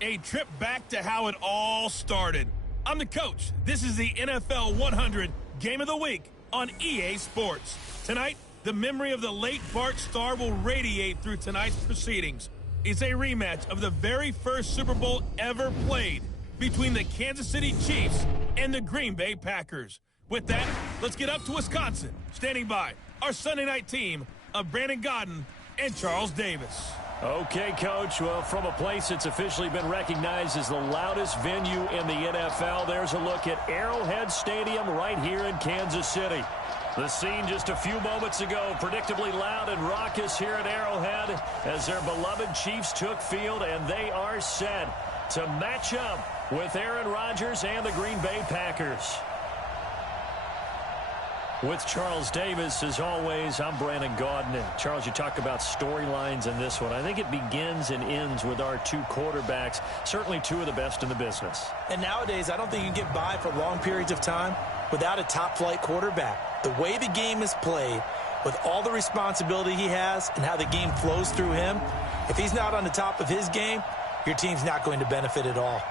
A trip back to how it all started. I'm the coach. This is the NFL 100 Game of the Week on EA Sports. Tonight, the memory of the late Bart Starr will radiate through tonight's proceedings. It's a rematch of the very first Super Bowl ever played between the Kansas City Chiefs and the Green Bay Packers. With that, let's get up to Wisconsin. Standing by, our Sunday night team of Brandon Godden and Charles Davis. Okay, Coach. Well, from a place that's officially been recognized as the loudest venue in the NFL, there's a look at Arrowhead Stadium right here in Kansas City. The scene just a few moments ago, predictably loud and raucous here at Arrowhead as their beloved Chiefs took field, and they are set to match up with Aaron Rodgers and the Green Bay Packers. With Charles Davis, as always, I'm Brandon Gaudin. And Charles, you talk about storylines in this one. I think it begins and ends with our two quarterbacks, certainly two of the best in the business. And nowadays, I don't think you can get by for long periods of time without a top-flight quarterback. The way the game is played, with all the responsibility he has and how the game flows through him, if he's not on the top of his game, your team's not going to benefit at all.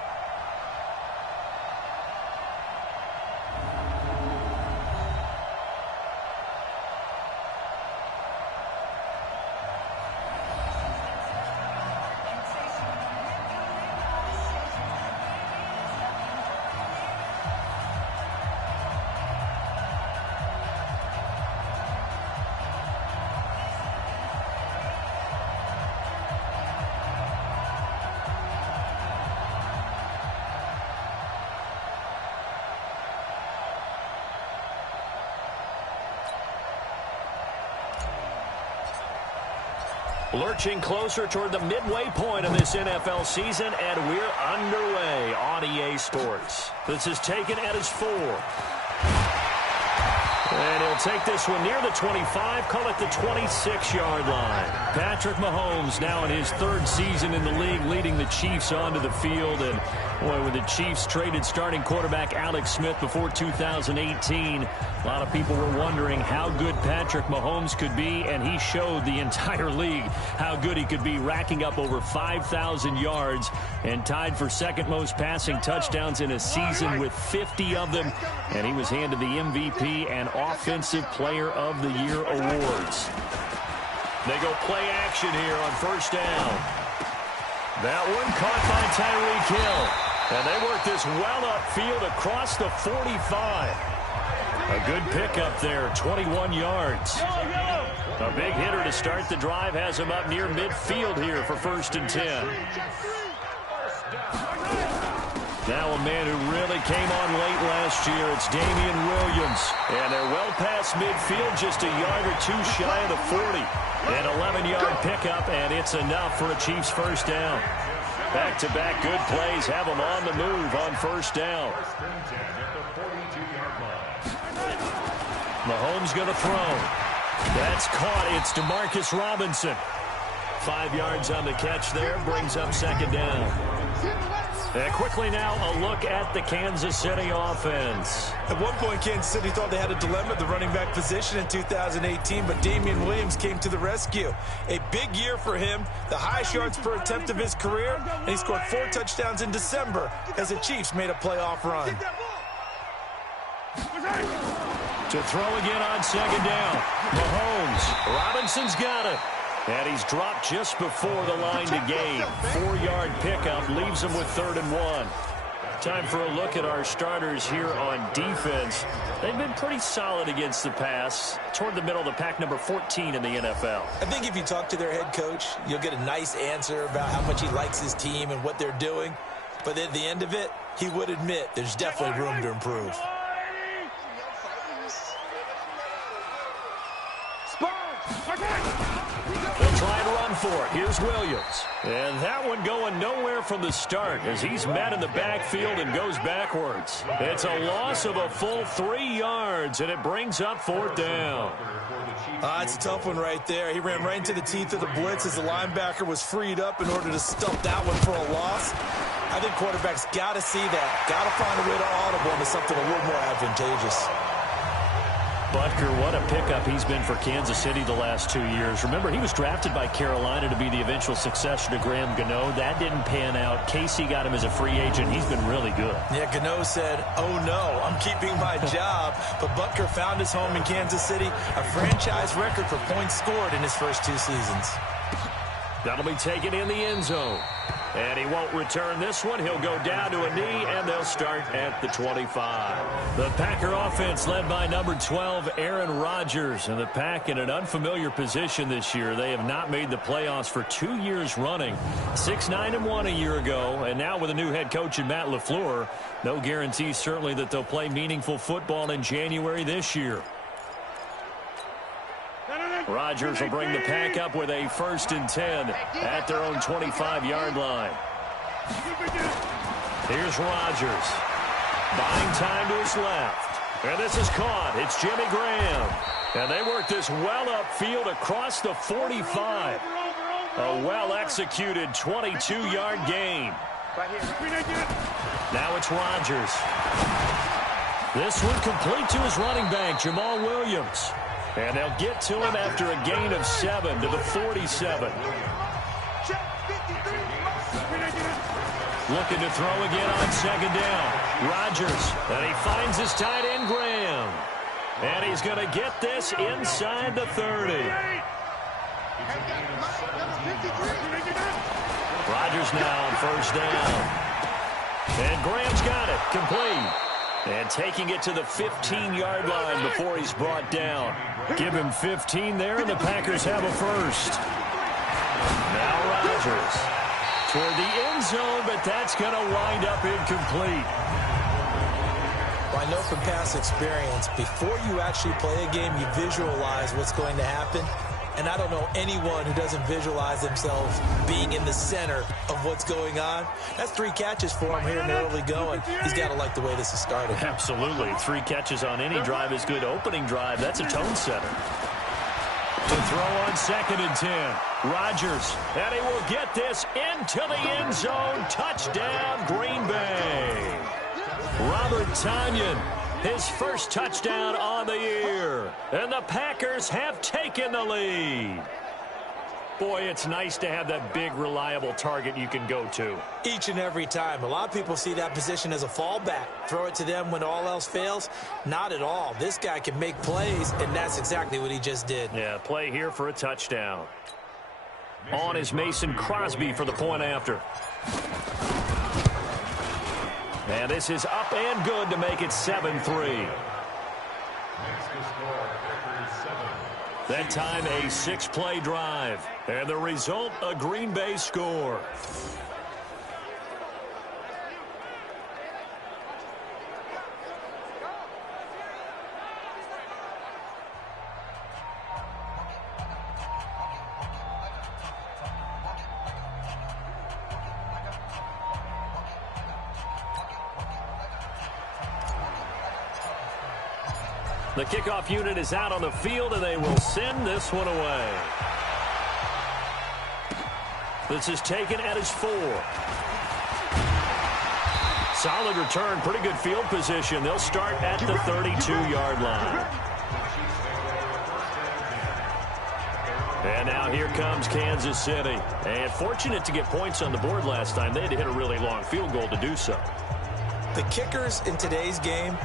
Lurching closer toward the midway point of this NFL season, and we're underway on EA Sports. This is taken at his 4. And he'll take this one near the 25, call it the 26-yard line. Patrick Mahomes now in his 3rd season in the league, leading the Chiefs onto the field. And boy, when the Chiefs traded starting quarterback Alex Smith before 2018, a lot of people were wondering how good Patrick Mahomes could be, and he showed the entire league how good he could be, racking up over 5,000 yards and tied for second most passing touchdowns in a season with 50 of them. And he was handed the MVP and Offensive Player of the Year awards. They go play action here on first down. That one caught by Tyreek Hill. And they work this well upfield across the 45. A good pickup there, 21 yards. A big hitter to start the drive has him up near midfield here for 1st and 10. Now a man who really came on late last year, it's Damian Williams. And they're well past midfield, just a yard or two shy of the 40. An 11-yard pickup, and it's enough for a Chiefs first down. Back-to-back good plays have them on the move on first down. Mahomes going to throw. That's caught. It's Demarcus Robinson. 5 yards on the catch there, brings up second down. And quickly now, a look at the Kansas City offense. At one point, Kansas City thought they had a dilemma at the running back position in 2018, but Damian Williams came to the rescue. A big year for him, the highest yards per attempt of his career, and he scored 4 touchdowns in December as the Chiefs made a playoff run. To throw again on second down. Mahomes. Robinson's got it. And he's dropped just before the line to gain. 4-yard pickup leaves him with 3rd and 1. Time for a look at our starters here on defense. They've been pretty solid against the pass. Toward the middle of the pack, number 14 in the NFL. I think if you talk to their head coach, you'll get a nice answer about how much he likes his team and what they're doing. But at the end of it, he would admit there's definitely room to improve. They'll try and run for it. Here's Williams. And that one going nowhere from the start as he's met in the backfield and goes backwards. It's a loss of a full 3 yards, and it brings up 4th down. It's a tough one right there. He ran right into the teeth of the blitz as the linebacker was freed up in order to stump that one for a loss. I think quarterbacks got to see that. Got to find a way to audible into something a little more advantageous. Butker, what a pickup he's been for Kansas City the last 2 years. Remember, he was drafted by Carolina to be the eventual successor to Graham Gano. That didn't pan out. Casey got him as a free agent. He's been really good. Yeah, Gano said, oh no, I'm keeping my job. But Butker found his home in Kansas City. A franchise record for points scored in his first 2 seasons. That'll be taken in the end zone. And he won't return this one. He'll go down to a knee, and they'll start at the 25. The Packer offense led by number 12, Aaron Rodgers. And the Pack in an unfamiliar position this year. They have not made the playoffs for 2 years running. 6-9-1 a year ago, and now with a new head coach in Matt LaFleur, no guarantee certainly that they'll play meaningful football in January this year. Rodgers will bring the Pack up with a 1st and 10 at their own 25-yard line. Here's Rodgers. Buying time to his left. And this is caught. It's Jimmy Graham. And they work this well upfield across the 45. A well-executed 22-yard gain. Now it's Rodgers. This one complete to his running back, Jamal Williams. And they'll get to him after a gain of 7 to the 47. Looking to throw again on 2nd down. Rodgers, and he finds his tight end, Graham. And he's going to get this inside the 30. Rodgers now on 1st down. And Graham's got it, complete. And taking it to the 15-yard line before he's brought down. Give him 15 there, and the Packers have a 1st. Now Rodgers toward the end zone, but that's going to wind up incomplete. Well, I know from past experience, before you actually play a game, you visualize what's going to happen. And I don't know anyone who doesn't visualize themselves being in the center of what's going on. That's 3 catches for him here in the early going. He's got to like the way this is started. Absolutely. 3 catches on any drive is good. Opening drive, that's a tone setter. To throw on 2nd and 10. Rodgers, and he will get this into the end zone. Touchdown, Green Bay. Robert Tonyan. His 1st touchdown on the year. And the Packers have taken the lead. Boy, it's nice to have that big, reliable target you can go to. Each and every time. A lot of people see that position as a fallback. Throw it to them when all else fails. Not at all. This guy can make plays, and that's exactly what he just did. Yeah, play here for a touchdown. On is Mason Crosby for the point after. And this is up and good to make it 7-3. That time a 6-play drive. And the result, a Green Bay score. The kickoff unit is out on the field, and they will send this one away. This is taken at his 4. Solid return, pretty good field position. They'll start at the 32-yard line. And now here comes Kansas City. And fortunate to get points on the board last time. They had to hit a really long field goal to do so. The kickers in today's game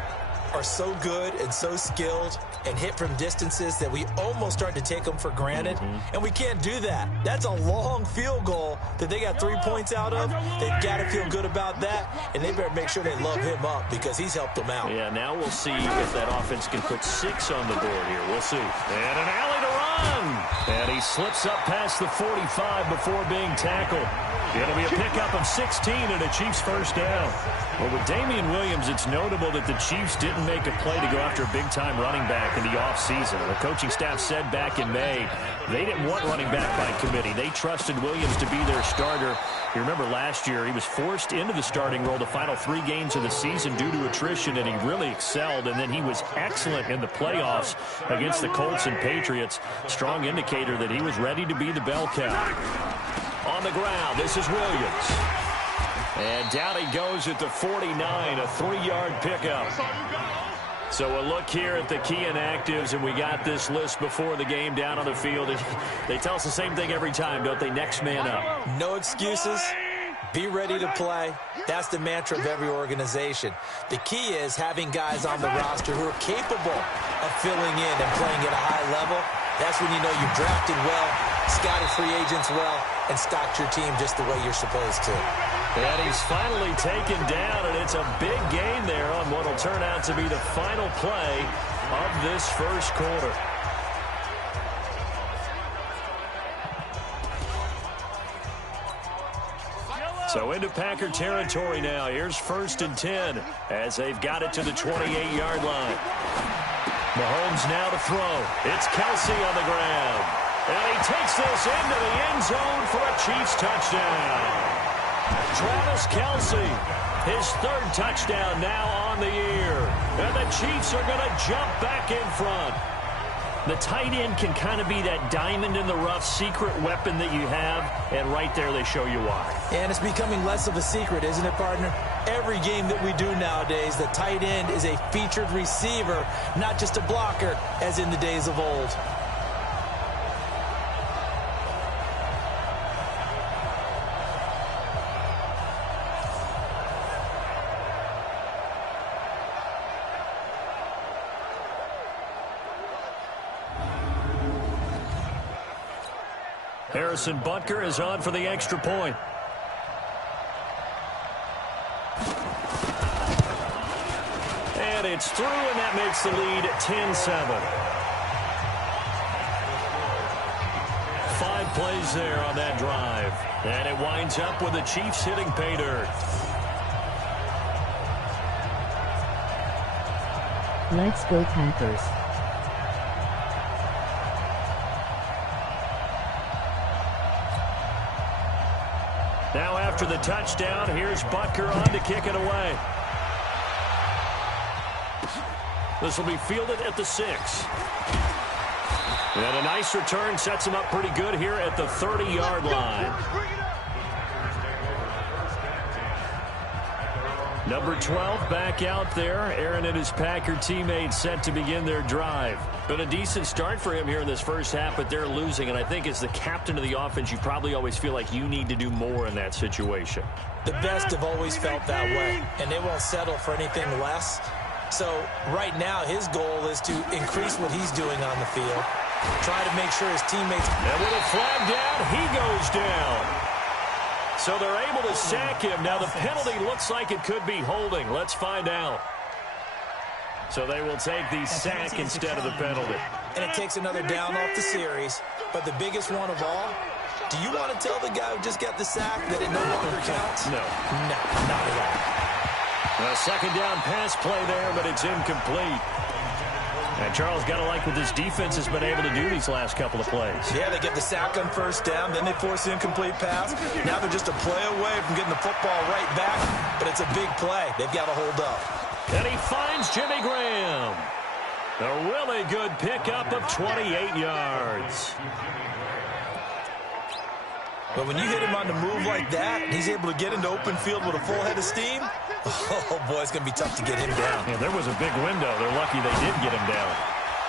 are so good and so skilled and hit from distances that we almost start to take them for granted. And we can't do that. That's a long field goal that they got 3 points out of. They've got to feel good about that, and they better make sure they love him up because he's helped them out. Yeah, now we'll see if that offense can put 6 on the board here. We'll see. And an alley to run. And he slips up past the 45 before being tackled. It'll be a pickup of 16 and a Chiefs 1st down. Well, with Damian Williams, it's notable that the Chiefs didn't make a play to go after a big-time running back in the offseason. The coaching staff said back in May they didn't want running back by committee. They trusted Williams to be their starter. You remember last year he was forced into the starting role the final 3 games of the season due to attrition, and he really excelled. And then he was excellent in the playoffs against the Colts and Patriots. Strong indicator that he was ready to be the bell cow. On the ground, this is Williams. And down he goes at the 49, a 3-yard pickup. So a look here at the key inactives, and we got this list before the game down on the field. They tell us the same thing every time, don't they? Next man up. No excuses. Be ready to play. That's the mantra of every organization. The key is having guys on the roster who are capable of filling in and playing at a high level. That's when you know you've drafted well, scouted free agents well, and stocked your team just the way you're supposed to. And he's finally taken down, and it's a big gain there on what will turn out to be the final play of this first quarter. So into Packer territory now. Here's 1st and 10 as they've got it to the 28-yard line. Mahomes now to throw. It's Kelsey on the ground. And he takes this into the end zone for a Chiefs touchdown. Travis Kelsey, his 3rd touchdown now on the year. And the Chiefs are going to jump back in front. The tight end can kind of be that diamond in the rough secret weapon that you have, and right there they show you why. And it's becoming less of a secret, isn't it, partner? Every game that we do nowadays, the tight end is a featured receiver, not just a blocker, as in the days of old. Harrison Butker is on for the extra point. And it's through, and that makes the lead 10-7. 5 plays there on that drive. And it winds up with the Chiefs hitting pay dirt. Let's go Packers. Now after the touchdown, here's Butker on to kick it away. This will be fielded at the 6. And a nice return sets him up pretty good here at the 30-yard line. Number 12 back out there. Aaron and his Packer teammates set to begin their drive. Been a decent start for him here in this first half, but they're losing. And I think as the captain of the offense, you probably always feel like you need to do more in that situation. The best have always felt that way, and they won't settle for anything less. So right now his goal is to increase what he's doing on the field, try to make sure his teammates... And with a flag down, he goes down. So they're able to sack him. Now the penalty looks like it could be holding. Let's find out. So they will take the sack instead of the penalty. And it takes another down off the series. But the biggest one of all, do you want to tell the guy who just got the sack that it no longer counts? No. No, not at all. A second down pass play there, but it's incomplete. And Charles, got to like what this defense has been able to do these last couple of plays. Yeah, they get the sack on first down, then they force the incomplete pass. Now they're just a play away from getting the football right back, but it's a big play. They've got to hold up. And he finds Jimmy Graham. A really good pickup of 28 yards. But when you hit him on the move like that, and he's able to get into open field with a full head of steam, oh, boy, it's going to be tough to get him down. Yeah, there was a big window. They're lucky they did get him down.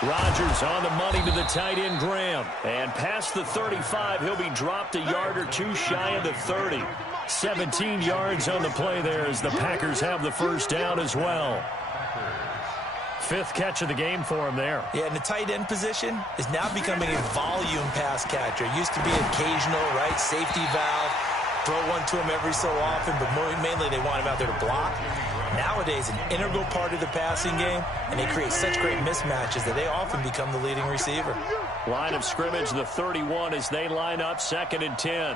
Rodgers on the money to the tight end, Graham. And past the 35, he'll be dropped a yard or two shy of the 30. 17 yards on the play there as the Packers have the first down as well. 5th catch of the game for him there. Yeah, and the tight end position is now becoming a volume pass catcher. It used to be occasional, right, safety valve. Throw one to him every so often, but mainly they want him out there to block. Nowadays, an integral part of the passing game, and they create such great mismatches that they often become the leading receiver. Line of scrimmage, the 31 as they line up, 2nd and 10.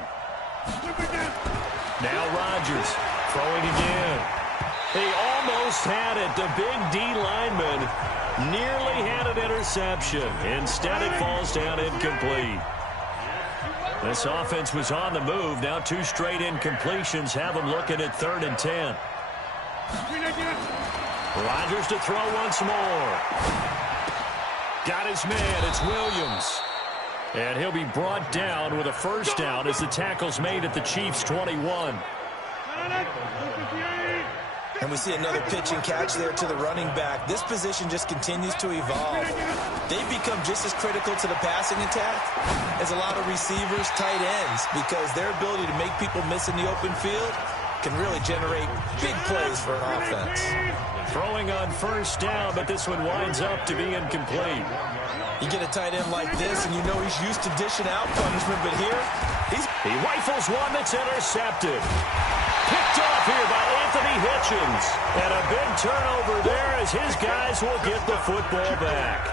Now Rodgers throwing again. He almost had it. The big D lineman nearly had an interception. Instead, it falls down incomplete. This offense was on the move. Now 2 straight incompletions have them looking at 3rd and 10. Rodgers to throw once more. Got his man. It's Williams. And he'll be brought down with a first down as the tackle's made at the Chiefs' 21. And we see another pitch and catch there to the running back. This position just continues to evolve. They've become just as critical to the passing attack as a lot of receivers, tight ends, because their ability to make people miss in the open field can really generate big plays for an offense. Throwing on first down, but this one winds up to be incomplete. You get a tight end like this, and you know he's used to dishing out punishment, but here, he rifles one that's intercepted. Picked off here by Anthony Hitchens. And a big turnover there as his guys will get the football back.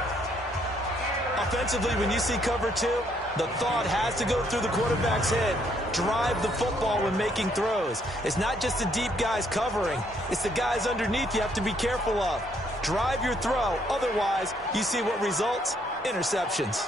Offensively, when you see cover two, the thought has to go through the quarterback's head. Drive the football when making throws. It's not just the deep guys covering. It's the guys underneath you have to be careful of. Drive your throw. Otherwise, you see what results? Interceptions.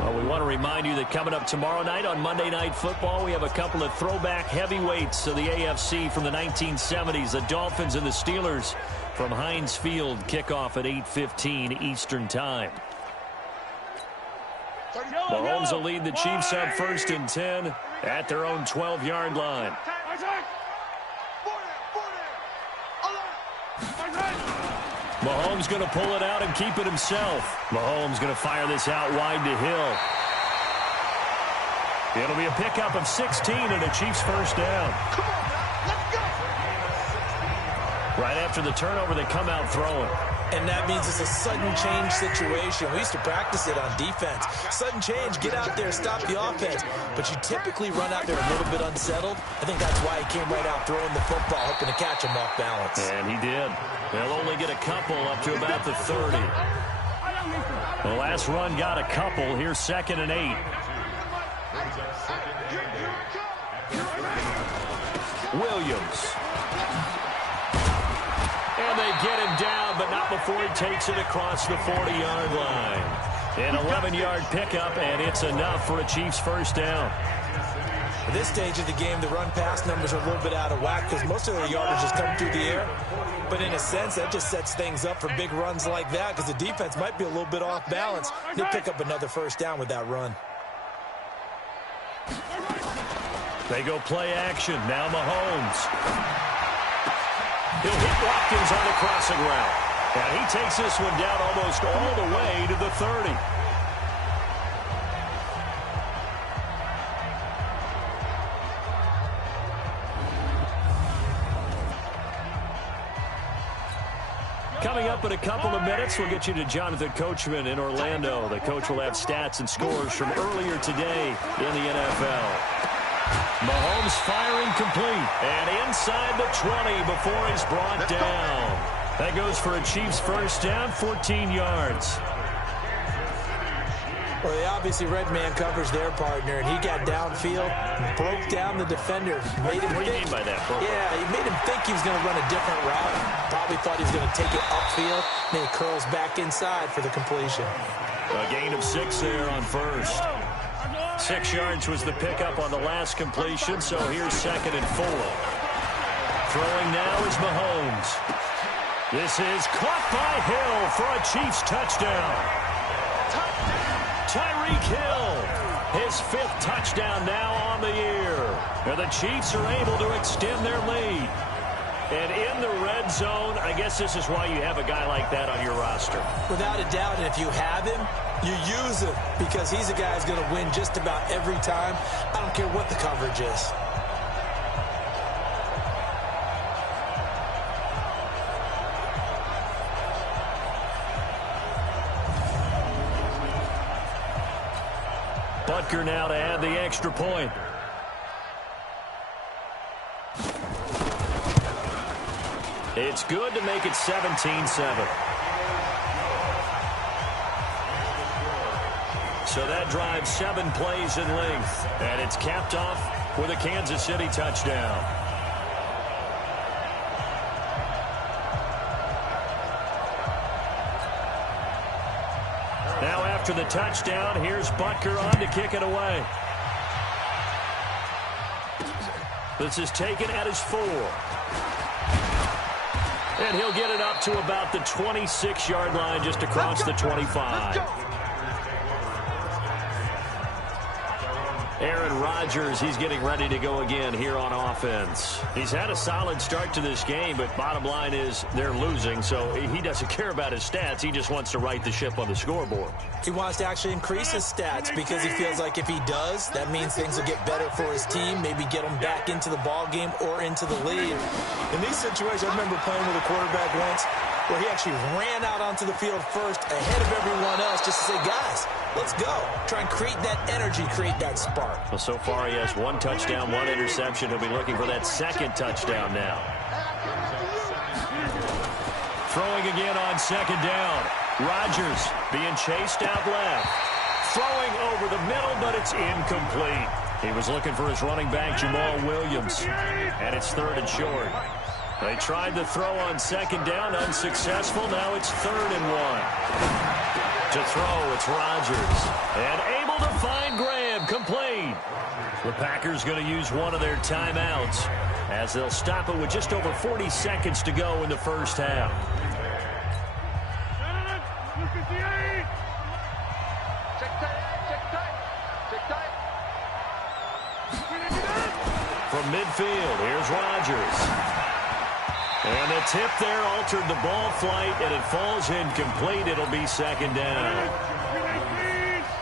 Well, we want to remind you that coming up tomorrow night on Monday Night Football, we have a couple of throwback heavyweights of the AFC from the 1970s, the Dolphins and the Steelers from Heinz Field. Kickoff at 8:15 Eastern Time. Mahomes will lead the Chiefs up 1st and 10 at their own 12-yard line. Mahomes going to pull it out and keep it himself. Mahomes going to fire this out wide to Hill. It'll be a pickup of 16 and a Chiefs first down. Come on, now. Let's go. Right after the turnover, they come out throwing. And that means it's a sudden change situation. We used to practice it on defense. Sudden change, get out there, stop the offense. But you typically run out there a little bit unsettled. I think that's why he came right out throwing the football, hoping to catch him off balance. And he did. They'll only get a couple up to about the 30. The last run got a couple. Here's 2nd and 8. Williams. And they get him down, but not before he takes it across the 40-yard line. An 11-yard pickup, and it's enough for a Chiefs first down. At this stage of the game, the run-pass numbers are a little bit out of whack because most of their yardage has come through the air. But in a sense, that just sets things up for big runs like that because the defense might be a little bit off balance. They pick up another first down with that run. They go play action. Now Mahomes. He'll hit Watkins on the crossing route. And he takes this one down almost all the way to the 30. Coming up in a couple of minutes, we'll get you to Jonathan Coachman in Orlando. The coach will have stats and scores from earlier today in the NFL. Mahomes firing complete. And inside the 20 before he's brought down. That goes for a Chiefs first down, 14 yards. Well, they obviously red man covers their partner, and he got downfield, broke down the defender. Made him what do you mean by that? Yeah, he made him think he was going to run a different route. Probably thought he was going to take it upfield. Then he curls back inside for the completion. A gain of 6 there on first. 6 yards was the pickup on the last completion, so here's 2nd and 4. Throwing now is Mahomes. This is caught by Hill for a Chiefs touchdown. Tyreek Hill, his 5th touchdown now on the year. And the Chiefs are able to extend their lead. And in the red zone, I guess this is why you have a guy like that on your roster. Without a doubt, and if you have him, you use him because he's a guy who's going to win just about every time. I don't care what the coverage is. Butker now to add the extra point. It's good to make it 17-7. So that drives 7 plays in length. And it's capped off with a Kansas City touchdown. Now after the touchdown, here's Butker on to kick it away. This is taken at his 4. And he'll get it up to about the 26-yard line just across the 25. Aaron Rodgers, he's getting ready to go again here on offense. He's had a solid start to this game, but bottom line is they're losing, so he doesn't care about his stats. He just wants to right the ship on the scoreboard. He wants to actually increase his stats because he feels like if he does, that means things will get better for his team, maybe get him back into the ball game or into the lead. In these situations, I remember playing with a quarterback once where he actually ran out onto the field first ahead of everyone else just to say, guys, let's go. Try and create that energy, create that spark. Well, so far he has 1 touchdown, 1 interception. He'll be looking for that second touchdown now. Throwing again on second down. Rodgers being chased out left. Throwing over the middle, but it's incomplete. He was looking for his running back, Jamal Williams. And it's 3rd and short. They tried to throw on second down, unsuccessful. Now it's 3rd and 1. To throw, it's Rodgers. And able to find Graham, complete. The Packers going to use one of their timeouts as they'll stop it with just over 40 seconds to go in the first half. From midfield, here's Rodgers. And the tip there altered the ball flight, and it falls incomplete. It'll be second down.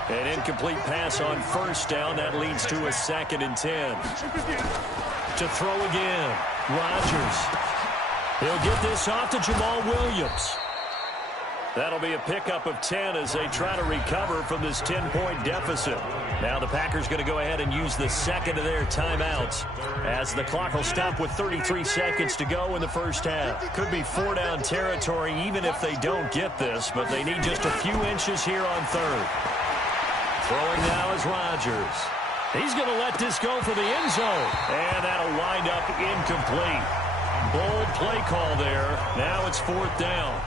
An incomplete pass on first down. That leads to a 2nd and 10. To throw again, Rodgers. He'll get this off to Jamal Williams. That'll be a pickup of 10 as they try to recover from this 10-point deficit. Now the Packers going to go ahead and use the second of their timeouts as the clock will stop with 33 seconds to go in the first half. Could be 4-down territory even if they don't get this, but they need just a few inches here on 3rd. Throwing now is Rodgers. He's going to let this go for the end zone. And that'll wind up incomplete. Bold play call there. Now it's 4th down.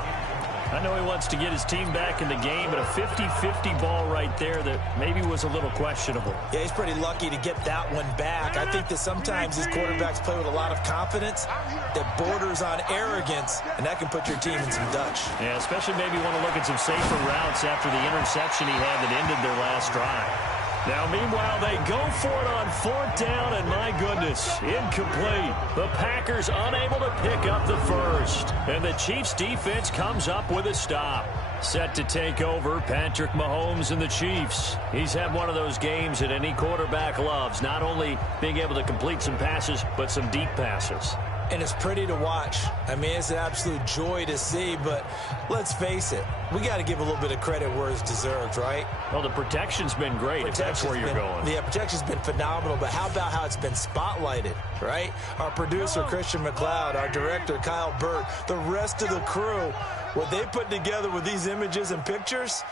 I know he wants to get his team back in the game, but a 50-50 ball right there that maybe was a little questionable. Yeah, he's pretty lucky to get that one back. I think that sometimes these quarterbacks play with a lot of confidence that borders on arrogance, and that can put your team in some Dutch. Yeah, especially maybe want to look at some safer routes after the interception he had that ended their last drive. Now, meanwhile, they go for it on 4th down, and my goodness, incomplete. The Packers unable to pick up the first. And the Chiefs' defense comes up with a stop. Set to take over, Patrick Mahomes and the Chiefs. He's had one of those games that any quarterback loves, not only being able to complete some passes, but some deep passes. And it's pretty to watch. I mean, it's an absolute joy to see, but let's face it, we got to give a little bit of credit where it's deserved, right? Well, the protection's been great, if that's where you're going. Yeah, protection's been phenomenal, but how about how it's been spotlighted, right? Our producer, Christian McLeod, our director, Kyle Burt, the rest of the crew, what they put together with these images and pictures,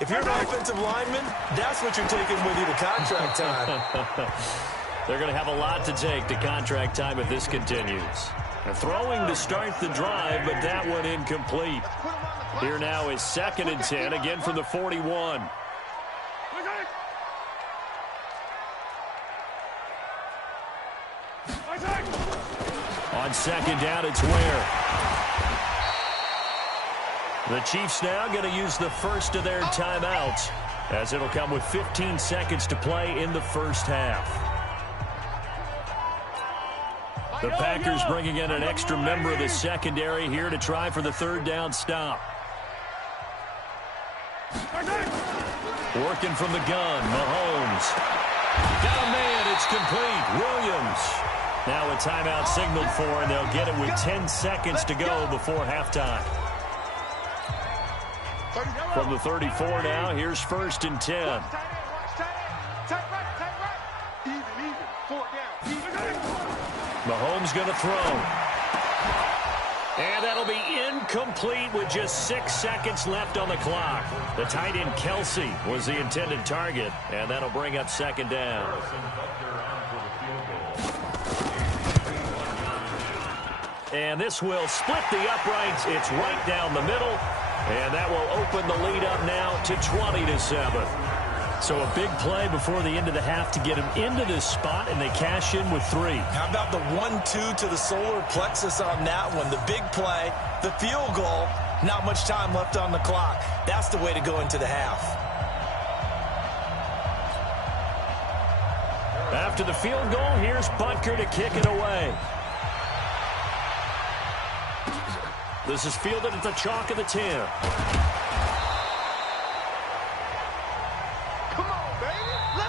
if you're an offensive lineman, that's what you're taking with you to contract time. They're going to have a lot to take to contract time if this continues. They're throwing to start the drive, but that one incomplete. Here now is 2nd and 10, again from the 41. On second down, it's Ware. The Chiefs now going to use the first of their timeouts, as it'll come with 15 seconds to play in the first half. The Packers bringing in an extra member of the secondary here to try for the 3rd down stop. Working from the gun, Mahomes. Got a man, it's complete. Williams. Now a timeout signaled for, and they'll get it with 10 seconds to go before halftime. From the 34 now, here's 1st and 10. Mahomes going to throw. And that'll be incomplete with just 6 seconds left on the clock. The tight end, Kelsey, was the intended target, and that'll bring up 2nd down. And this will split the uprights. It's right down the middle, and that will open the lead up now to 20-7. So a big play before the end of the half to get him into this spot, and they cash in with 3. How about the 1-2 to the solar plexus on that one? The big play, the field goal, not much time left on the clock. That's the way to go into the half. after the field goal. Here's Butker to kick it away. This is fielded at the chalk of the 10.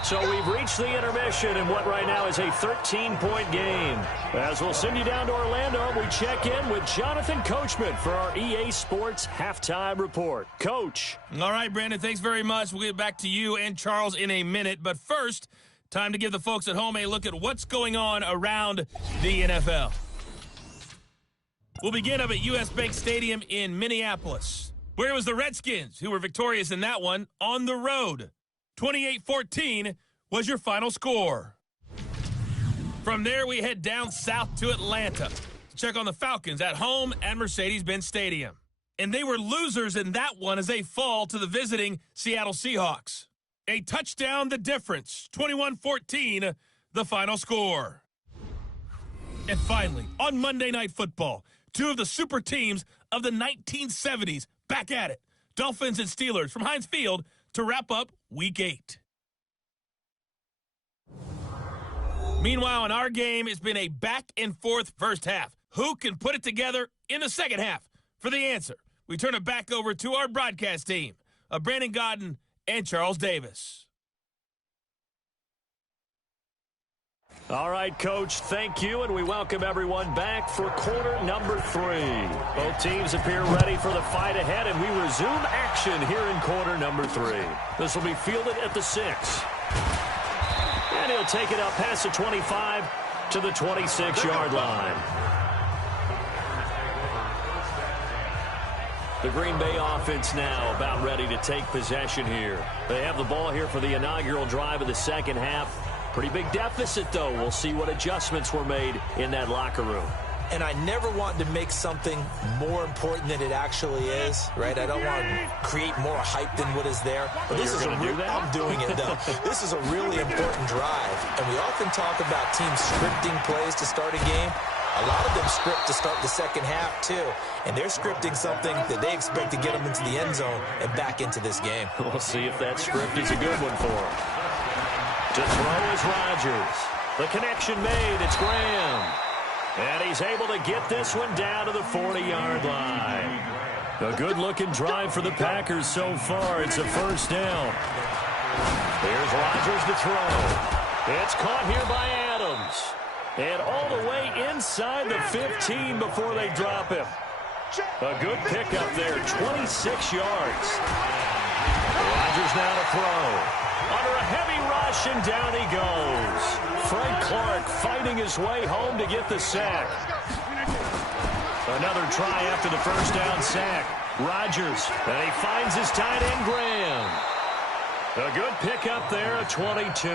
So we've reached the intermission in what right now is a 13-point game. As we'll send you down to Orlando, we check in with Jonathan Coachman for our EA Sports Halftime Report. Coach. All right, Brandon, thanks very much. We'll get back to you and Charles in a minute. But first, time to give the folks at home a look at what's going on around the NFL. We'll begin up at U.S. Bank Stadium in Minneapolis, where it was the Redskins who were victorious in that one on the road. 28-14 was your final score. From there, we head down south to Atlanta to check on the Falcons at home at Mercedes-Benz Stadium. And they were losers in that one as they fall to the visiting Seattle Seahawks. A touchdown the difference, 21-14, the final score. And finally, on Monday Night Football, two of the super teams of the 1970s back at it. Dolphins and Steelers from Heinz Field to wrap up Week 8. Meanwhile, in our game, it's been a back-and-forth first half. Who can put it together in the second half? For the answer, we turn it back over to our broadcast team of Brandon Godden and Charles Davis. All right, Coach, thank you, and we welcome everyone back for quarter number 3. Both teams appear ready for the fight ahead, and we resume action here in quarter number 3. This will be fielded at the 6. And he'll take it up past the 25 to the 26-yard line. The Green Bay offense now about ready to take possession here. They have the ball here for the inaugural drive of the second half. Pretty big deficit, though. We'll see what adjustments were made in that locker room. And I never want to make something more important than it actually is, right? I don't want to create more hype than what is there. But this is I'm doing it, though. This is a really important drive. And we often talk about teams scripting plays to start a game. A lot of them script to start the second half, too. And they're scripting something that they expect to get them into the end zone and back into this game. We'll see if that script is a good one for them. To throw is Rodgers. The connection made. It's Graham. And he's able to get this one down to the 40-yard line. A good-looking drive for the Packers so far. It's a first down. Here's Rodgers to throw. It's caught here by Adams. And all the way inside the 15 before they drop him. A good pickup there, 26 yards. Rodgers now to throw. Under a heavy rush, and down he goes. Frank Clark fighting his way home to get the sack. Another try after the first down sack. Rodgers, and he finds his tight end, Graham. A good pickup there, a 22.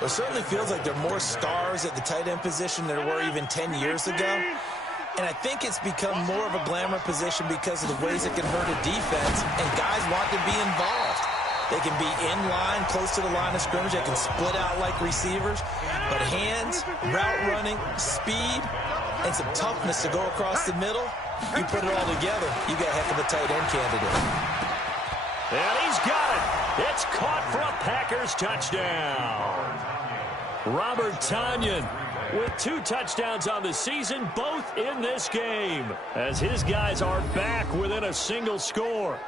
Well, it certainly feels like there are more stars at the tight end position than there were even 10 years ago. And I think it's become more of a glamour position because of the ways it can hurt a defense, and guys want to be involved. They can be in line, close to the line of scrimmage. They can split out like receivers. But hands, route running, speed, and some toughness to go across the middle, you put it all together, you got a heck of a tight end candidate. And he's got it. It's caught for a Packers touchdown. Robert Tonyan with 2 touchdowns on the season, both in this game, as his guys are back within a single score.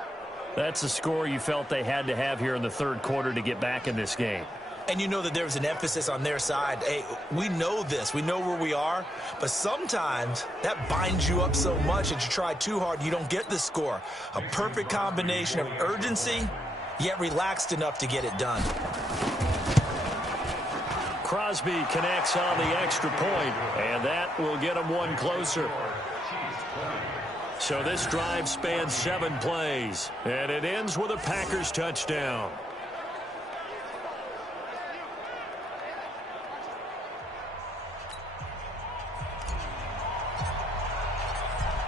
That's the score you felt they had to have here in the third quarter to get back in this game. And you know that there was an emphasis on their side. Hey, we know this. We know where we are. But sometimes that binds you up so much that you try too hard, you don't get the score. A perfect combination of urgency, yet relaxed enough to get it done. Crosby connects on the extra point, and that will get him one closer. So this drive spans 7 plays, and it ends with a Packers touchdown.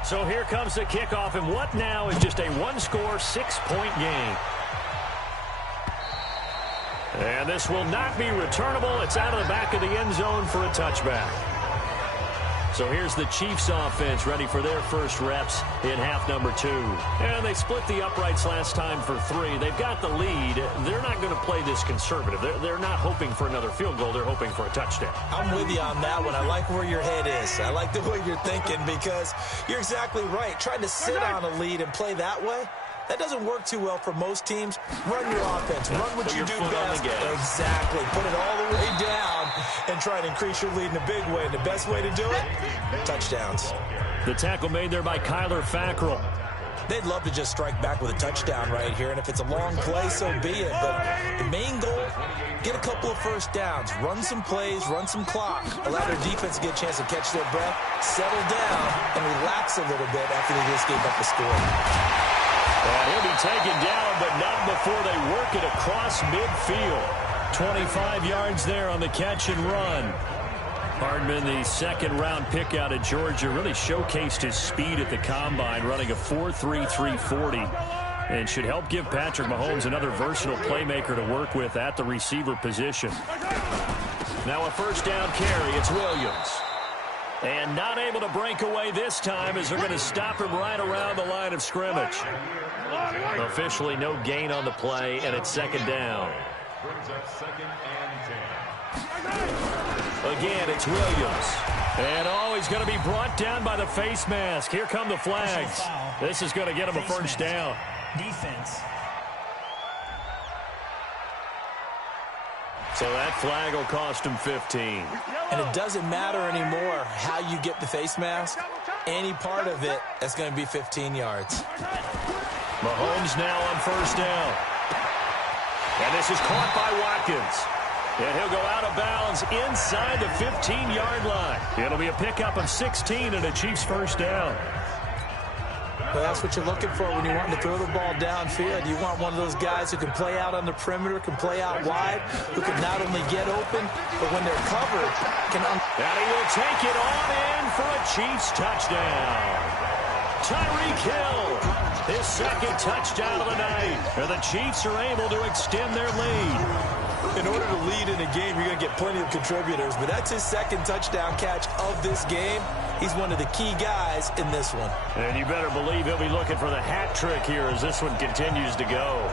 So here comes the kickoff, and what now is just a one-score, 6-point game. And this will not be returnable. It's out of the back of the end zone for a touchback. So here's the Chiefs offense ready for their first reps in half number 2. And they split the uprights last time for 3. They've got the lead. They're not going to play this conservative. They're not hoping for another field goal. They're hoping for a touchdown. I'm with you on that one. I like where your head is. I like the way you're thinking because you're exactly right. Trying to sit on a lead and play that way, that doesn't work too well for most teams. Run your offense. Run what you do best. Exactly. Put it all the way down and try to increase your lead in a big way. And the best way to do it, touchdowns. The tackle made there by Kyler Fackrell. They'd love to just strike back with a touchdown right here. And if it's a long play, so be it. But the main goal, get a couple of first downs. Run some plays, run some clock. Allow their defense to get a chance to catch their breath, settle down, and relax a little bit after they just gave up the score. And he'll be taken down, but not before they work it across midfield. 25 yards there on the catch and run. Hardman, the second-round pick out of Georgia, really showcased his speed at the combine, running a 4.3 340, and should help give Patrick Mahomes another versatile playmaker to work with at the receiver position. Now a first down carry. It's Williams. And not able to break away this time as they're going to stop him right around the line of scrimmage. Officially no gain on the play, and it's second down. Again, it's Williams. And he's going to be brought down by the face mask. Here come the flags. This is going to get him a first down. Defense. So that flag will cost him 15. And it doesn't matter anymore how you get the face mask. Any part of it is going to be 15 yards. Mahomes now on first down. And this is caught by Watkins. And he'll go out of bounds inside the 15-yard line. It'll be a pickup of 16 and a Chiefs first down. Well, that's what you're looking for when you want to throw the ball downfield. You want one of those guys who can play out on the perimeter, can play out wide, who can not only get open, but when they're covered, can... And he will take it on in for a Chiefs touchdown. Tyreek Hill, his second touchdown of the night. And the Chiefs are able to extend their lead. In order to lead in a game, you're going to get plenty of contributors, but that's his second touchdown catch of this game. He's one of the key guys in this one. And you better believe he'll be looking for the hat trick here as this one continues to go.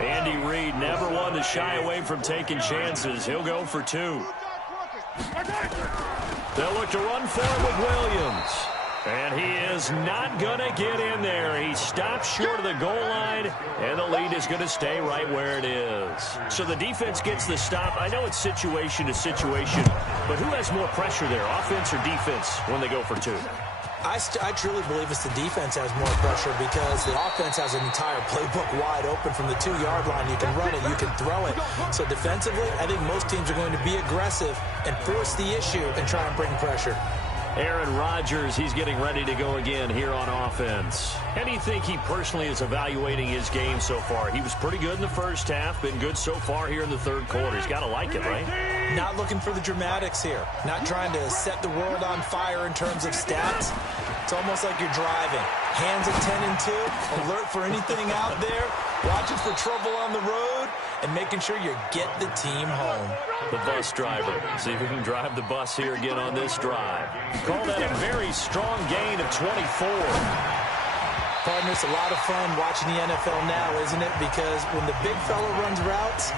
Andy Reid never one to shy away from taking chances. He'll go for 2. They'll look to run for it with Williams. And he is not going to get in there. He stops short of the goal line, and the lead is going to stay right where it is. So the defense gets the stop. I know it's situation to situation, but who has more pressure there, offense or defense, when they go for 2? I truly believe it's the defense has more pressure because the offense has an entire playbook wide open from the 2-yard line. You can run it, you can throw it. So defensively, I think most teams are going to be aggressive and force the issue and try and bring pressure. Aaron Rodgers, he's getting ready to go again here on offense. How do you think he personally is evaluating his game so far? He was pretty good in the first half, been good so far here in the third quarter. He's got to like it, right? Not looking for the dramatics here. Not trying to set the world on fire in terms of stats. It's almost like you're driving. Hands at 10 and 2, alert for anything out there, watching for trouble on the road, and making sure you get the team home. The bus driver. See if we can drive the bus here again on this drive. Call that a very strong gain of 24. Partner, it's a lot of fun watching the NFL now, isn't it? Because when the big fella runs routes,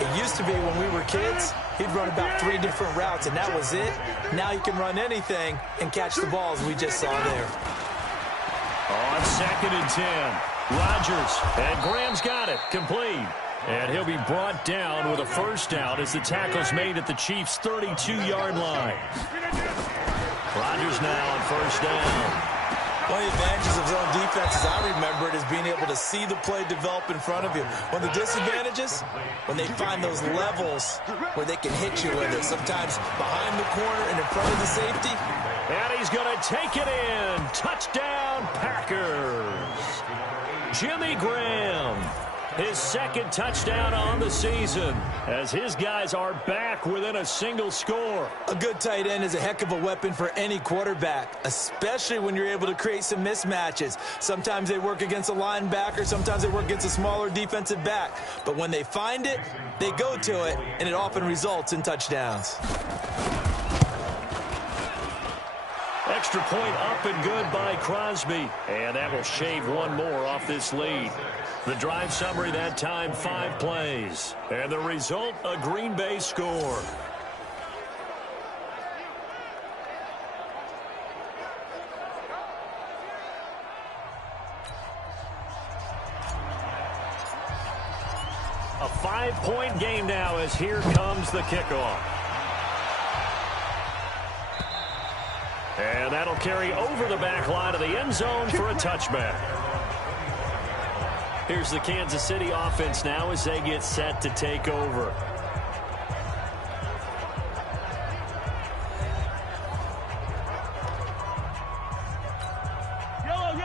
it used to be when we were kids, he'd run about 3 different routes, and that was it. Now he can run anything and catch the balls we just saw there. On second and 10, Rodgers, and Graham's got it, complete. And he'll be brought down with a first down as the tackle's made at the Chiefs' 32-yard line. Rodgers now on first down. One of the advantages of zone defense, as I remember it, is being able to see the play develop in front of you. One of the disadvantages, when they find those levels where they can hit you with it, sometimes behind the corner and in front of the safety. And he's going to take it in. Touchdown, Packers. Jimmy Graham. His second touchdown on the season, as his guys are back within a single score. A good tight end is a heck of a weapon for any quarterback, especially when you're able to create some mismatches. Sometimes they work against a linebacker, sometimes they work against a smaller defensive back. But when they find it, they go to it, and it often results in touchdowns. Extra point up and good by Crosby. And that will shave one more off this lead. The drive summary that time, 5 plays. And the result, a Green Bay score. A 5-point game now as here comes the kickoff. And that'll carry over the back line of the end zone for a touchback. Here's the Kansas City offense now as they get set to take over.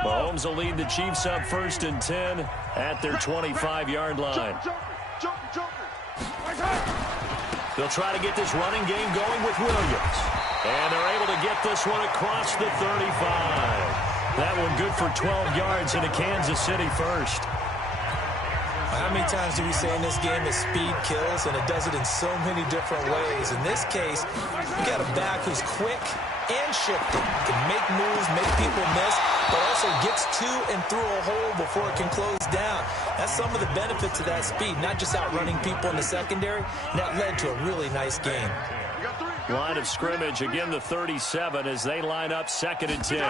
Mahomes will lead the Chiefs up 1st and 10 at their 25-yard line. They'll try to get this running game going with Williams. And they're able to get this one across the 35. That one good for 12 yards into Kansas City first. How many times do we say in this game that speed kills, and it does it in so many different ways? In this case, you got a back who's quick and shifty, can make moves, make people miss, but also gets to and through a hole before it can close down. That's some of the benefits of that speed, not just outrunning people in the secondary, and that led to a really nice game. Line of scrimmage, again the 37 as they line up 2nd and 10.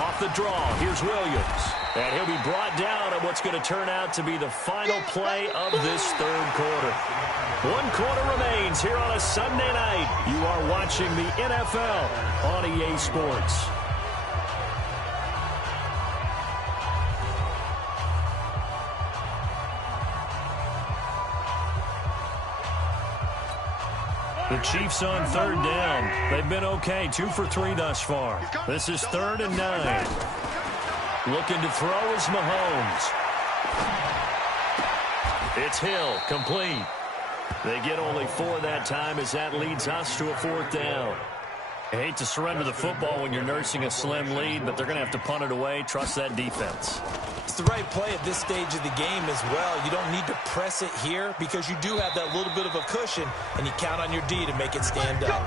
Off the draw, here's Williams. And he'll be brought down at what's going to turn out to be the final play of this 3rd quarter. 1 quarter remains here on a Sunday night. You are watching the NFL on EA Sports. The Chiefs on 3rd down. They've been okay, 2 for 3 thus far. This is 3rd and 9. Looking to throw is Mahomes. It's Hill, complete. They get only 4 that time as that leads us to a 4th down. I hate to surrender the football when you're nursing a slim lead, but they're going to have to punt it away. Trust that defense. It's the right play at this stage of the game as well. You don't need to press it here because you do have that little bit of a cushion, and you count on your D to make it stand up.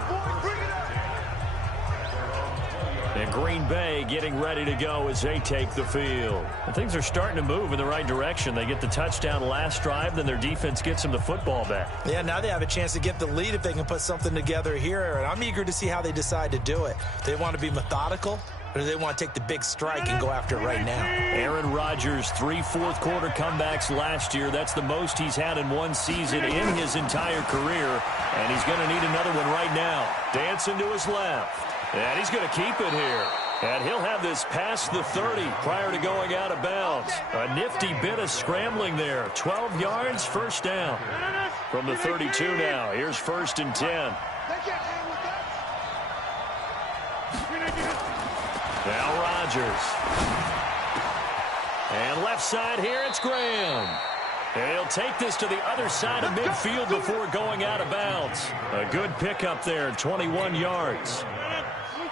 And Green Bay getting ready to go as they take the field. And things are starting to move in the right direction. They get the touchdown last drive, then their defense gets them the football back. Yeah, now they have a chance to get the lead if they can put something together here. And I'm eager to see how they decide to do it. They want to be methodical, or do they want to take the big strike and go after it right now? Aaron Rodgers, 3 fourth-quarter comebacks last year. That's the most he's had in one season in his entire career. And he's going to need another one right now. Dancing to his left. And he's going to keep it here. And he'll have this past the 30 prior to going out of bounds. A nifty bit of scrambling there. 12 yards, 1st down. From the 32 now. Here's 1st and 10. Now Rodgers. And left side here, it's Graham. And he'll take this to the other side of midfield before going out of bounds. A good pickup there, 21 yards.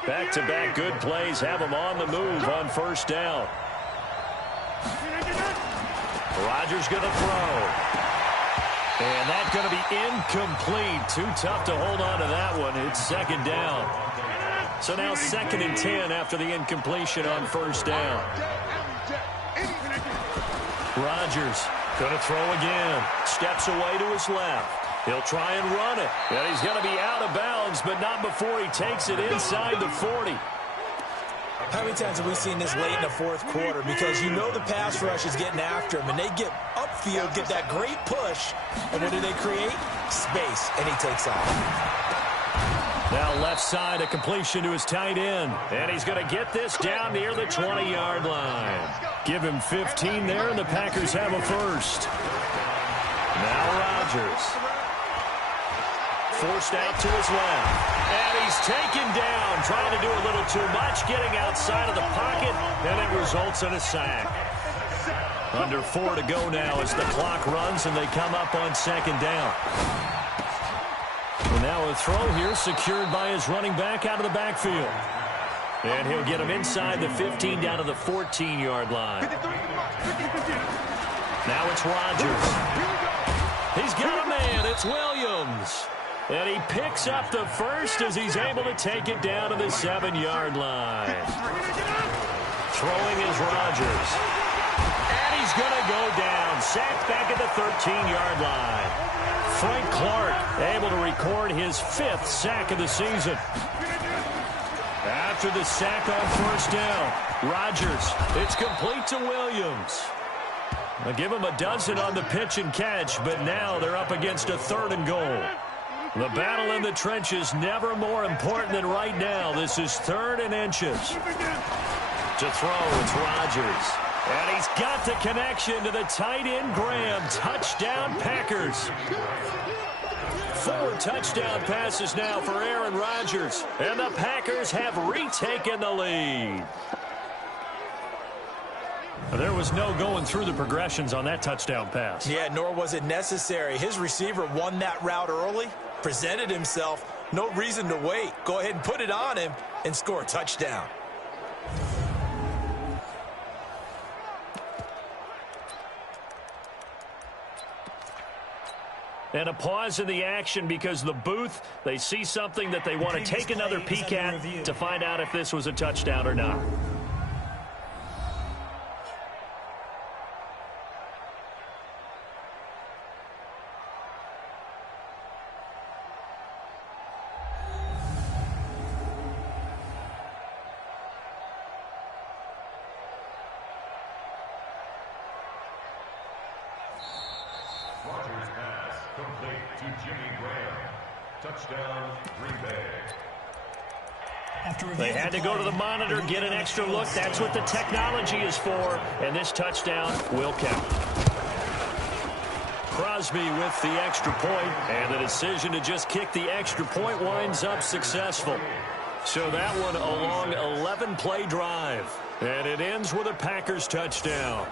Back-to-back good plays have him on the move on 1st down. Rodgers going to throw. And that's going to be incomplete. Too tough to hold on to that one. It's 2nd down. So now 2nd and 10 after the incompletion on 1st down. Rodgers going to throw again. Steps away to his left. He'll try and run it. And he's going to be out of bounds, but not before he takes it inside the 40. How many times have we seen this late in the 4th quarter? Because you know the pass rush is getting after him, and they get upfield, get that great push, and what do they create? Space, and he takes off. Now left side, a completion to his tight end. And he's going to get this down near the 20-yard line. Give him 15 there, and the Packers have a 1st. Now Rodgers. Forced out to his left. And he's taken down, trying to do a little too much, getting outside of the pocket, and it results in a sack. Under 4 to go now as the clock runs and they come up on second down. And now a throw here secured by his running back out of the backfield. And he'll get him inside the 15 down to the 14-yard line. Now it's Rodgers. He's got a man. It's Williams. And he picks up the first as he's able to take it down to the 7-yard line. Throwing is Rodgers. And he's going to go down. Sacked back at the 13-yard line. Frank Clark able to record his 5th sack of the season. After the sack on first down, Rodgers, it's complete to Williams. They'll give him a dozen on the pitch and catch, but now they're up against a 3rd and goal. The battle in the trenches never more important than right now. This is 3rd and inches. To throw, it's Rodgers. And he's got the connection to the tight end, Graham. Touchdown, Packers. 4 touchdown passes now for Aaron Rodgers. And the Packers have retaken the lead. There was no going through the progressions on that touchdown pass. Yeah, nor was it necessary. His receiver won that route early, presented himself. No reason to wait. Go ahead and put it on him and score a touchdown. And a pause in the action because the booth, they see something that they want to take another peek at to find out if this was a touchdown or not. They had to go to the monitor, get an extra look. That's what the technology is for. And this touchdown will count. Crosby with the extra point, and the decision to just kick the extra point winds up successful. So that one a long 11-play drive. And it ends with a Packers touchdown.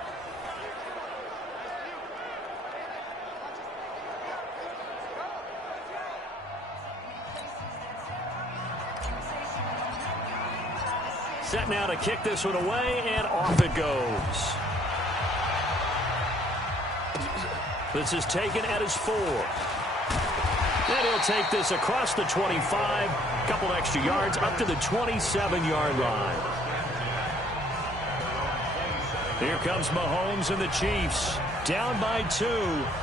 Set now to kick this one away, and off it goes. This is taken at his 4. And he'll take this across the 25, a couple extra yards, up to the 27-yard line. Here comes Mahomes and the Chiefs. Down by 2,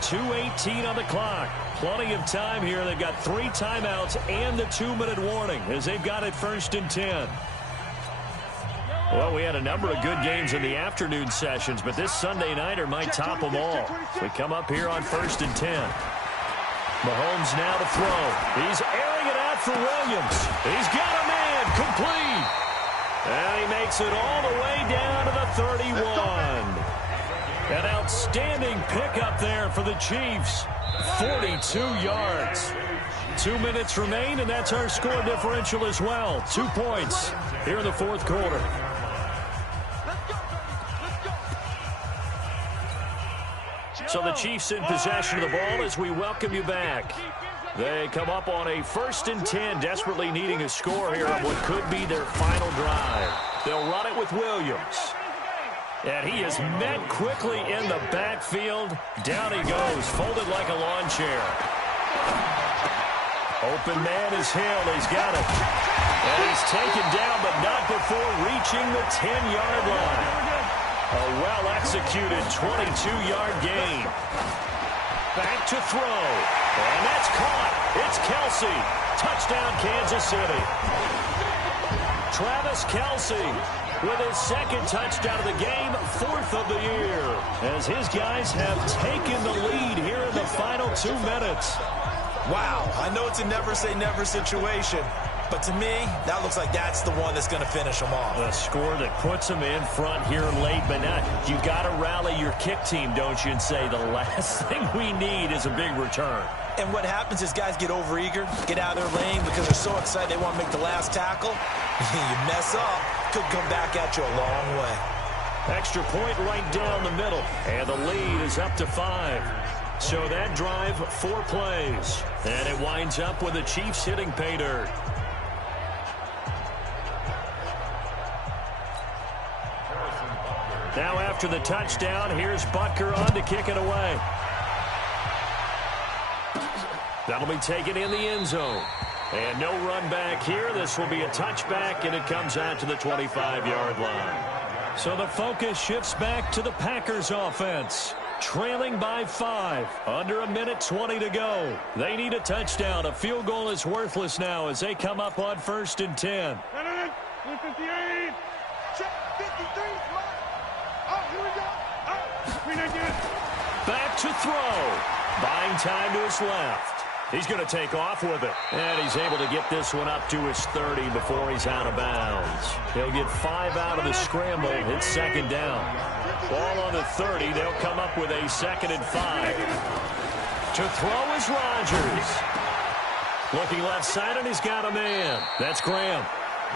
2:18 on the clock. Plenty of time here. They've got 3 timeouts and the 2-minute warning as they've got it 1st and 10. Well, we had a number of good games in the afternoon sessions, but this Sunday nighter might top them all. We come up here on 1st and 10. Mahomes now to throw. He's airing it out for Williams. He's got a man complete. And he makes it all the way down to the 31. An outstanding pickup there for the Chiefs. 42 yards. 2 minutes remain, and that's our score differential as well. 2 points here in the 4th quarter. So the Chiefs in possession of the ball as we welcome you back. They come up on a 1st and 10, desperately needing a score here on what could be their final drive. They'll run it with Williams. And he is met quickly in the backfield. Down he goes, folded like a lawn chair. Open man is Hill. He's got it. And he's taken down, but not before reaching the 10-yard line. A well-executed 22-yard gain. Back to throw. And that's caught. It's Kelsey. Touchdown, Kansas City. Travis Kelsey with his 2nd touchdown of the game, 4th of the year. As his guys have taken the lead here in the final 2 minutes. Wow, I know it's a never-say-never situation, but to me, that looks like that's the one that's going to finish them off. A score that puts them in front here late, but not. You got to rally your kick team, don't you, and say the last thing we need is a big return. And what happens is guys get overeager, get out of their lane because they're so excited they want to make the last tackle. You mess up, could come back at you a long way. Extra point right down the middle. And the lead is up to 5. So that drive, 4 plays. And it winds up with the Chiefs hitting pay dirt. Now after the touchdown, here's Butker on to kick it away. That'll be taken in the end zone. And no run back here. This will be a touchback, and it comes out to the 25-yard line. So the focus shifts back to the Packers offense. Trailing by 5. Under 1:20 to go. They need a touchdown. A field goal is worthless now as they come up on 1st and 10. Back to throw. Buying time to his left. He's going to take off with it. And he's able to get this one up to his 30 before he's out of bounds. He'll get 5 out of the scramble. It's 2nd down. Ball on the 30. They'll come up with a 2nd and 5. To throw is Rodgers. Looking left side, and he's got a man. That's Graham.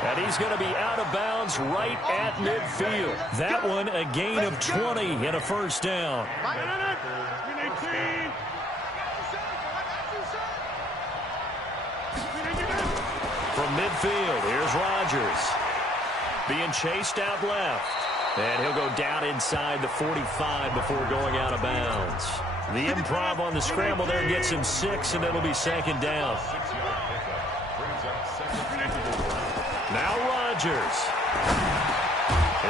And he's going to be out of bounds right at midfield. That one a gain of 20 and a 1st down. From midfield, here's Rodgers. Being chased out left. And he'll go down inside the 45 before going out of bounds. The improv on the scramble there gets him 6, and it'll be 2nd down. Now Rodgers.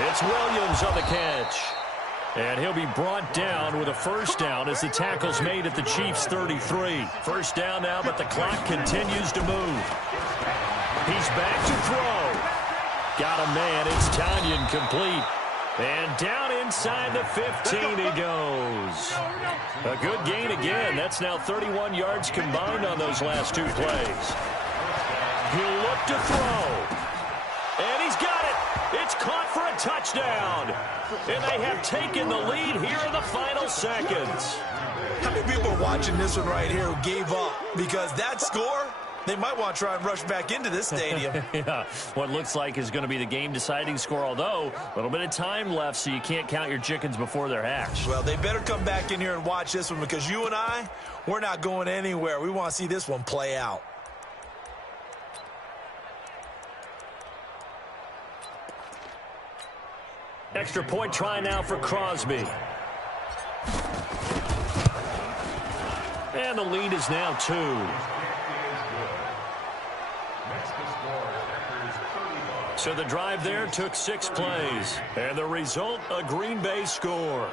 It's Williams on the catch. And he'll be brought down with a 1st down as the tackle's made at the Chiefs' 33. 1st down now, but the clock continues to move. He's back to throw. Got a man. It's Tanyan complete. And down inside the 15 he goes. A good gain again. That's now 31 yards combined on those last 2 plays. He'll look to throw. And he's got it. It's caught for a touchdown. And they have taken the lead here in the final seconds. How many people are watching this one right here who gave up? Because that score, they might want to try and rush back into this stadium. Yeah, what looks like is going to be the game-deciding score, although a little bit of time left, so you can't count your chickens before they're hatched. Well, they better come back in here and watch this one because you and I, we're not going anywhere. We want to see this one play out. Extra point try now for Crosby. And the lead is now 2. So the drive there took 6 plays. And the result, a Green Bay score.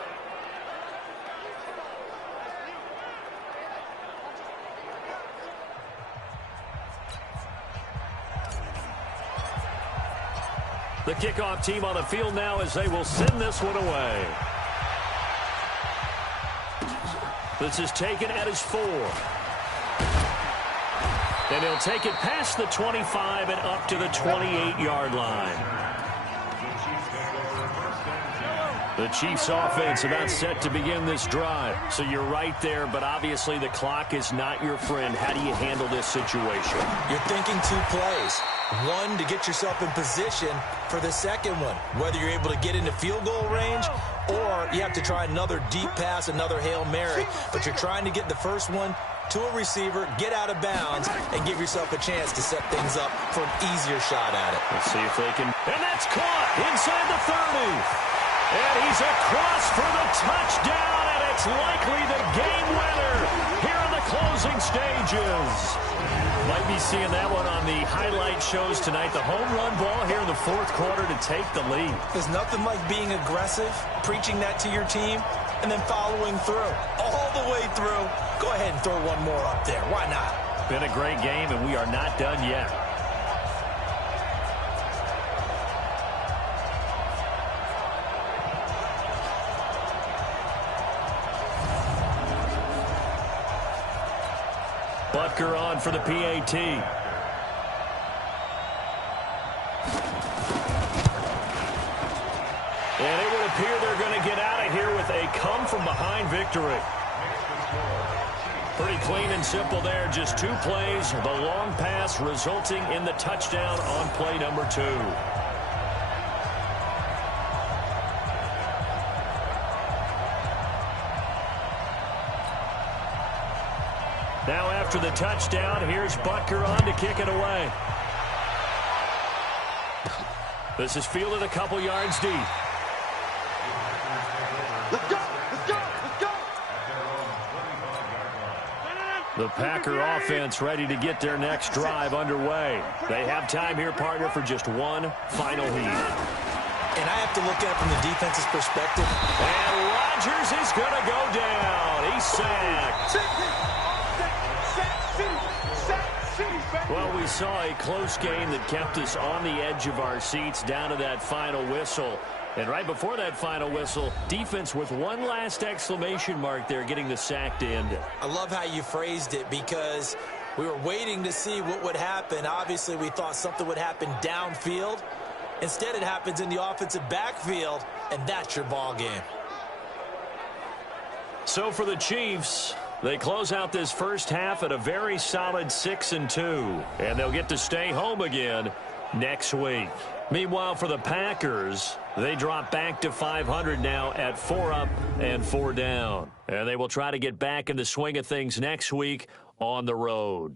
The kickoff team on the field now as they will send this one away. This is taken at his 4. And he'll take it past the 25 and up to the 28-yard line. The Chiefs offense about set to begin this drive. So you're right there, but obviously the clock is not your friend. How do you handle this situation? You're thinking 2 plays. One, to get yourself in position for the second one, whether you're able to get into field goal range or you have to try another deep pass, another Hail Mary. But you're trying to get the first one to a receiver, get out of bounds, and give yourself a chance to set things up for an easier shot at it. Let's see if they can. And that's caught inside the 30. And he's across for the touchdown, and it's likely the game winner here in the closing stages. Might be seeing that one on the highlight shows tonight. The home run ball here in the 4th quarter to take the lead. There's nothing like being aggressive, preaching that to your team, and then following through. All the way through. Go ahead and throw one more up there. Why not? Been a great game, and we are not done yet. Butker on for the PAT. And it would appear they're going to get out of here with a come-from-behind victory. Pretty clean and simple there. Just 2 plays. The long pass resulting in the touchdown on play number 2. Now after the touchdown, here's Butker on to kick it away. This is fielded a couple yards deep. Let's go! Let's go! Let's go! The Packer offense ready to get their next drive underway. They have time here, partner, for just one final heat. And I have to look at it from the defense's perspective. And Rodgers is going to go down. He's sacked. Well, we saw a close game that kept us on the edge of our seats down to that final whistle. And right before that final whistle, defense with one last exclamation mark there, getting the sack to end it. I love how you phrased it, because we were waiting to see what would happen. Obviously, we thought something would happen downfield. Instead, it happens in the offensive backfield, and that's your ball game. So for the Chiefs, they close out this first half at a very solid 6-2, and they'll get to stay home again next week. Meanwhile, for the Packers, they drop back to 500 now at 4 up and 4 down. And they will try to get back in the swing of things next week on the road.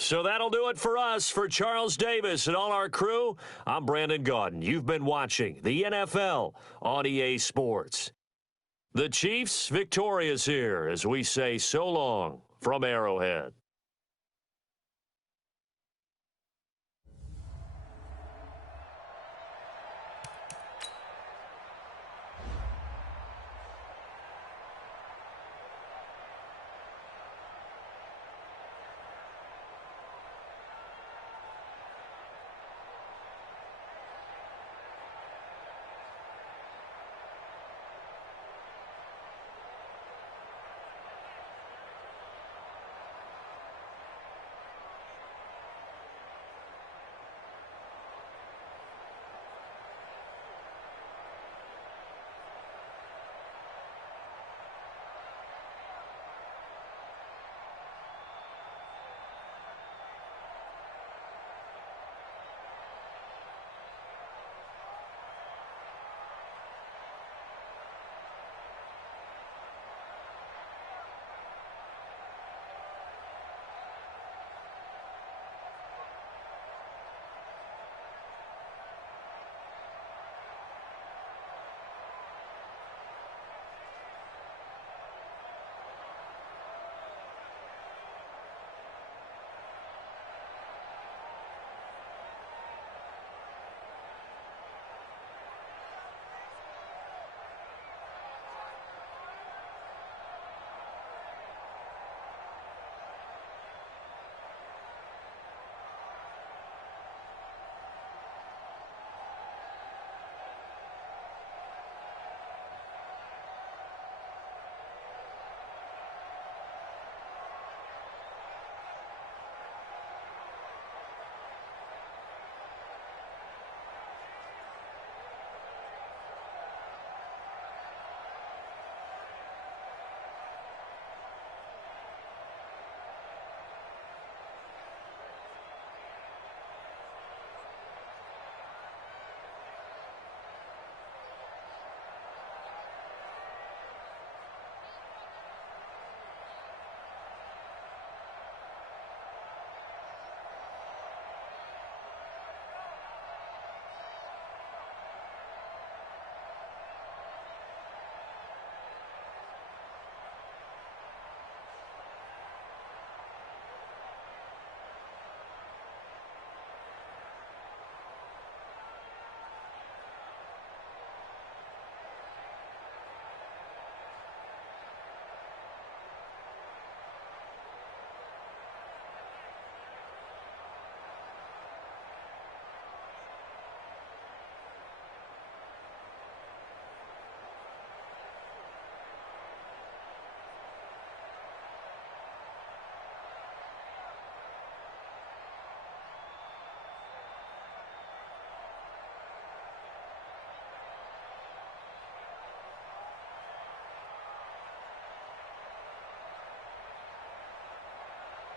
So that'll do it for us. For Charles Davis and all our crew, I'm Brandon Gaudin. You've been watching the NFL on EA Sports. The Chiefs victorious here as we say so long from Arrowhead.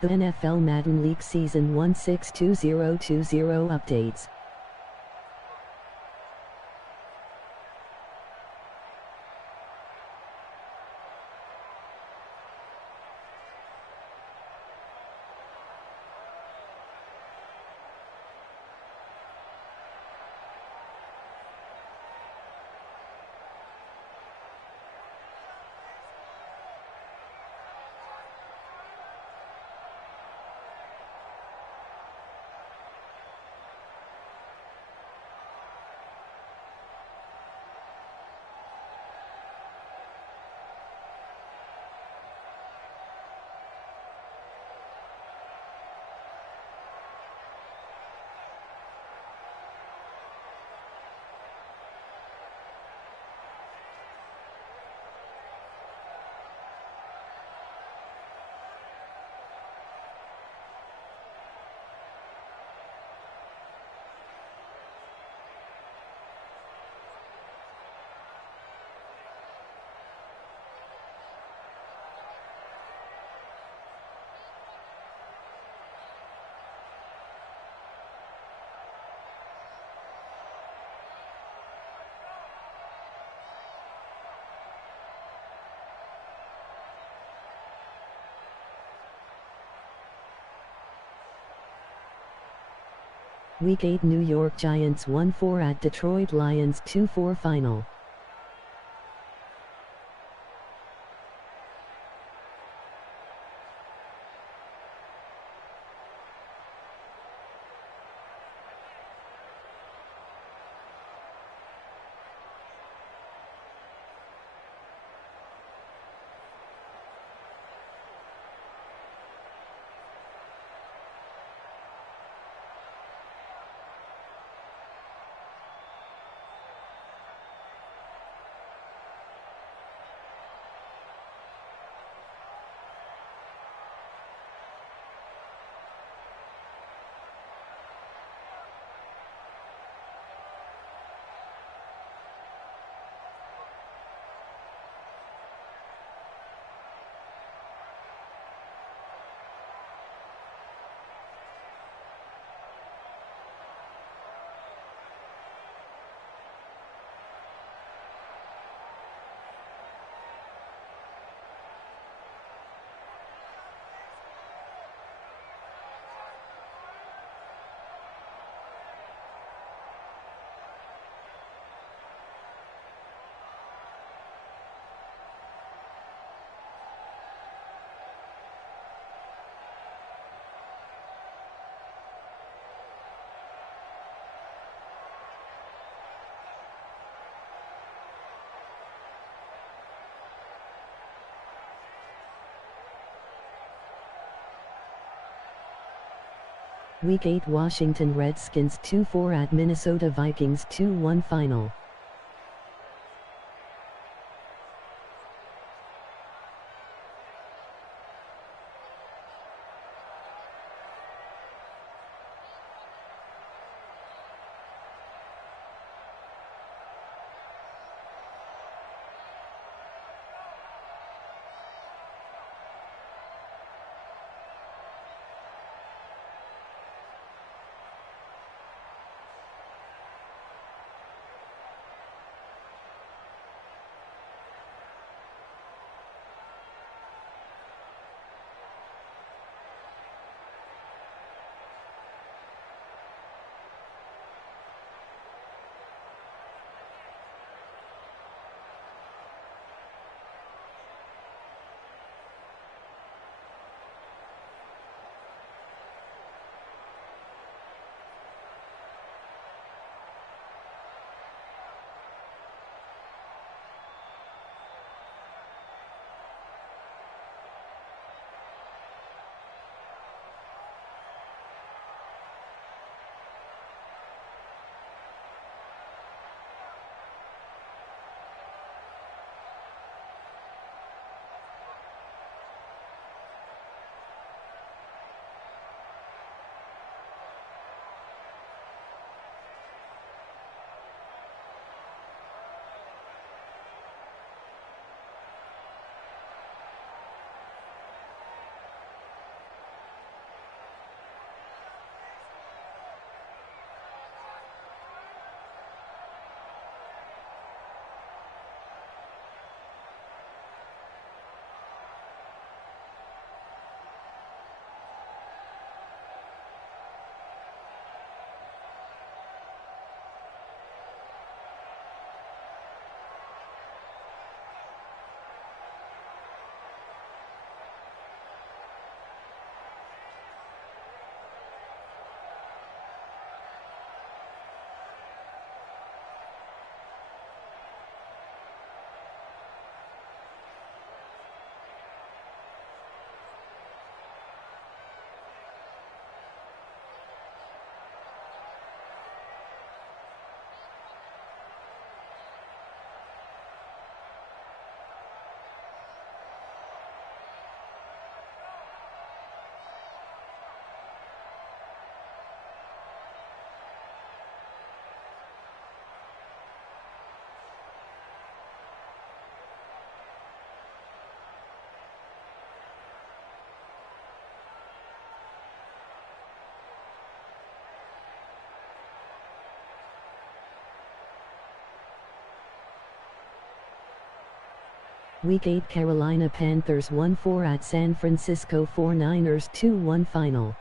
The NFL Madden League Season 162020 updates. Week 8 New York Giants 1-4 at Detroit Lions 2-4 final. Week 8 Washington Redskins 2-4 at Minnesota Vikings 2-1 final. Week 8 Carolina Panthers 1-4 at San Francisco 49ers 2-1 final.